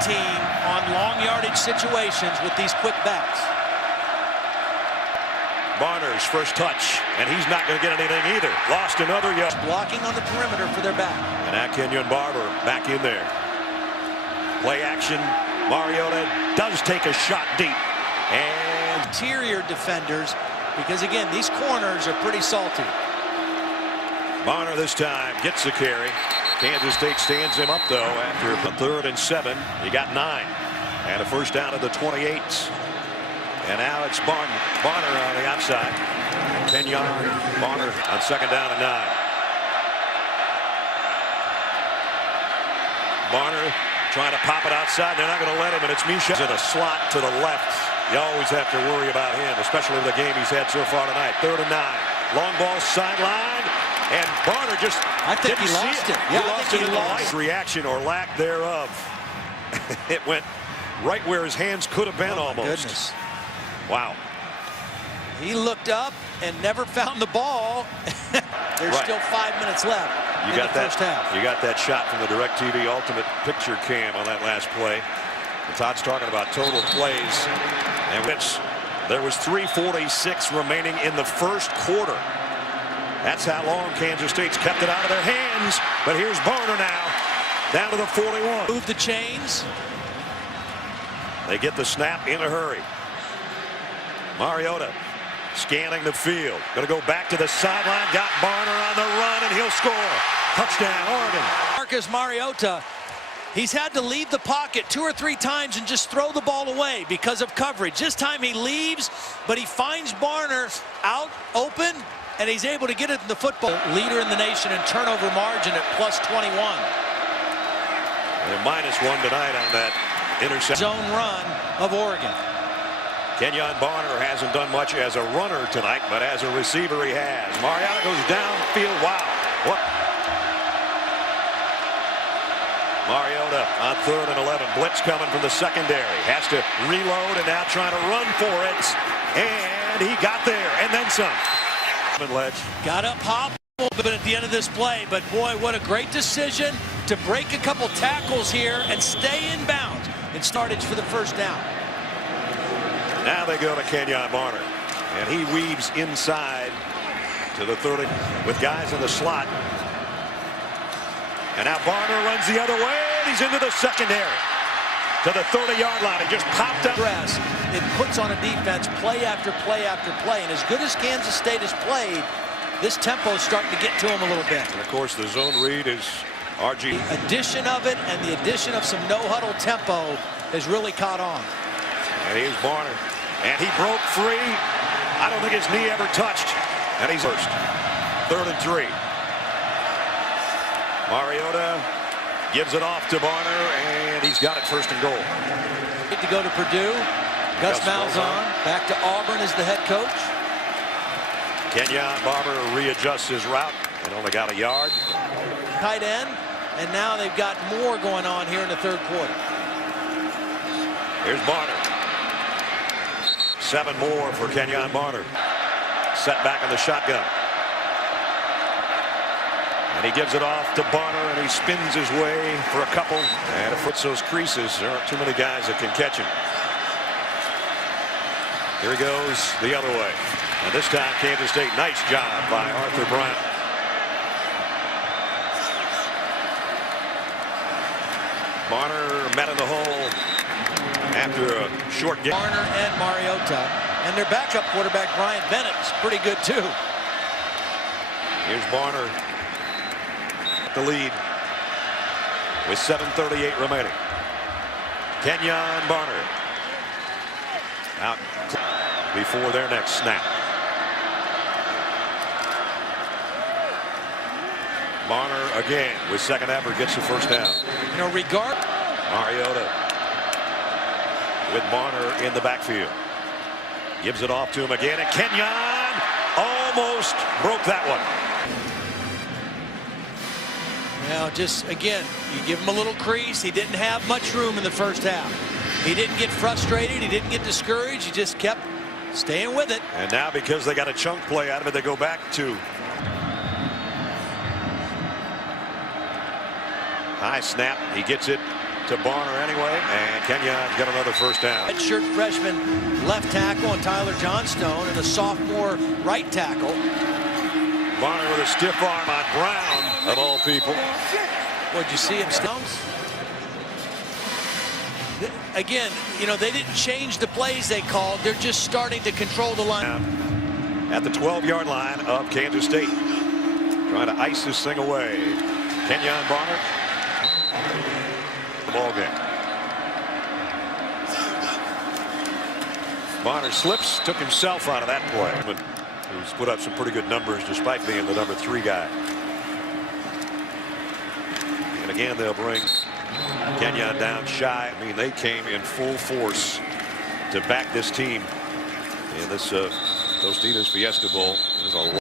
Team on long yardage situations with these quick backs. Barner's first touch, and he's not going to get anything either. Lost another yard. Blocking on the perimeter for their back. And now Kenyon Barber back in there. Play action. Mariota does take a shot deep. And interior defenders, because again, these corners are pretty salty. Barner this time gets the carry. Kansas State stands him up though after a 3rd and 7. He got 9 and a first down at the 28. And now it's Barner on the outside. Kenyon Barner on 2nd down and 9. Barner trying to pop it outside. They're not going to let him, and it's Misha in a slot to the left. You always have to worry about him, especially with the game he's had so far tonight. 3rd and 9. Long ball sideline. And Barner just I think he lost it. Yeah, I think he lost it. Reaction or lack thereof. It went right where his hands could have been almost. Goodness. Wow. He looked up and never found the ball. There's still 5 minutes left in the first half. You got that shot from the DirecTV Ultimate Picture Cam on that last play. And Todd's talking about total plays. And there was 3:46 remaining in the first quarter. That's how long Kansas State's kept it out of their hands. But here's Barner now, down to the 41. Move the chains. They get the snap in a hurry. Mariota scanning the field. Going to go back to the sideline. Got Barner on the run, and he'll score. Touchdown, Oregon. Marcus Mariota, he's had to leave the pocket 2 or 3 times and just throw the ball away because of coverage. This time he leaves, but he finds Barner out open, and he's able to get it in the football. Leader in the nation in turnover margin at +21. And -1 tonight on that interception. Zone run of Oregon. Kenyon Barner hasn't done much as a runner tonight, but as a receiver he has. Mariota goes downfield. Wow. What? Mariota on 3rd and 11. Blitz coming from the secondary. Has to reload and now trying to run for it. And he got there and then some. Ledge. Got up hobble a little bit at the end of this play, but boy, what a great decision to break a couple tackles here and stay in bounds. And started for the first down. Now they go to Kenyon Barner, and he weaves inside to the 30 with guys in the slot. And now Barner runs the other way, and he's into the secondary to the 30-yard line. He just popped up. It puts on a defense play after play after play, and as good as Kansas State has played, this tempo is starting to get to him a little bit. And of course, the zone read is RG. The addition of it and the addition of some no-huddle tempo has really caught on. And here's Barner, and he broke free. I don't think his knee ever touched, and he's first. 3rd and 3. Mariota gives it off to Barner, and he's got it 1st and goal. Get to go to Purdue. Gus Malzahn back to Auburn as the head coach. Kenyon Barber readjusts his route and only got a yard. Tight end, and now they've got more going on here in the 3rd quarter. Here's Barner. 7 more for Kenyon Barner. Set back in the shotgun. And he gives it off to Barner, and he spins his way for a couple. And if it's those creases, there aren't too many guys that can catch him. Here he goes the other way. And this time, Kansas State, nice job by Arthur Bryant. Barner met in the hole after a short game. Barner and Mariota, and their backup quarterback, Brian Bennett, is pretty good, too. Here's Barner. The lead with 7:38 remaining. Kenyon Barner out before their next snap. Barner again with 2nd effort gets the 1st down. You know, Mariota with Barner in the backfield. Gives it off to him again, and Kenyon almost broke that one. Now, just again, you give him a little crease. He didn't have much room in the first half. He didn't get frustrated. He didn't get discouraged. He just kept staying with it. And now, because they got a chunk play out of it, they go back to high snap. He gets it to Barner anyway, and Kenyon's got another first down. Redshirt freshman left tackle and Tyler Johnstone, and a sophomore right tackle. Barner with a stiff arm on Brown, of all people. What'd you see him Stones? Again, you know, they didn't change the plays they called. They're just starting to control the line. At the 12-yard line of Kansas State. Trying to ice this thing away. Kenyon Barner. The ball game. Barner slips, took himself out of that play. Who's put up some pretty good numbers despite being the number 3 guy. And again, they'll bring Kenyon down shy. I mean, they came in full force to back this team in this Tostitos Fiesta Bowl. There's a